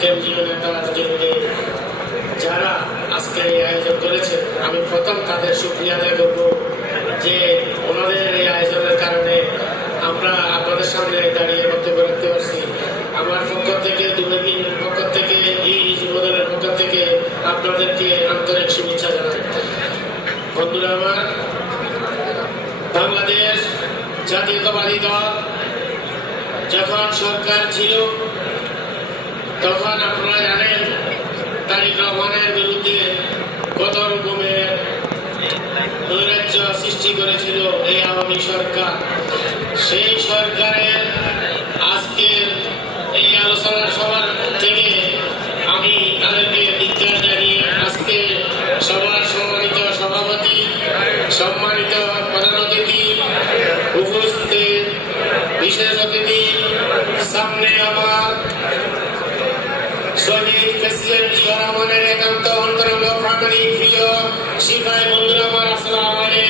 কেন্দ্রীয় নেতা যারা আজকে এই আয়োজন করেছে, আমি প্রথম তাদের শুকরিয়া আদায় করব যে ওনাদের এই আয়োজনের কারণে আমরা আপনাদের সামনে দাঁড়িয়ে বক্তব্য রাখতে পারছি। আমার পক্ষ থেকে, দুর্নীতির পক্ষ থেকে, এই যুবদলের পক্ষ থেকে আপনাদেরকে আন্তরিক শুভেচ্ছা জানাই। বন্ধুরা আমার, বাংলাদেশ জাতীয়তাবাদী দল যখন সরকার ছিল তখন আপনারা জানেন তারেক রহমানের বিরুদ্ধে কত রকমের নৈরাজ্য সৃষ্টি করেছিল এই আওয়ামী সরকার। সেই সরকারের আজকের এই আলোচনা সভার থেকে আমি তাদেরকে ধিক্কার জানিয়ে আজকে সবার সম্মানিত সভাপতি, সম্মানিত প্রধান অতিথি, উপস্থিত বিশেষ অতিথি, সামনে আমার শহীদ প্রেসিডেন্ট জিয়া রহমানের একান্ত অন্তরঙ্গ প্রাণী প্রিয় সিপাহী বন্ধুরা আমার, আসসালামু আলাইকুম।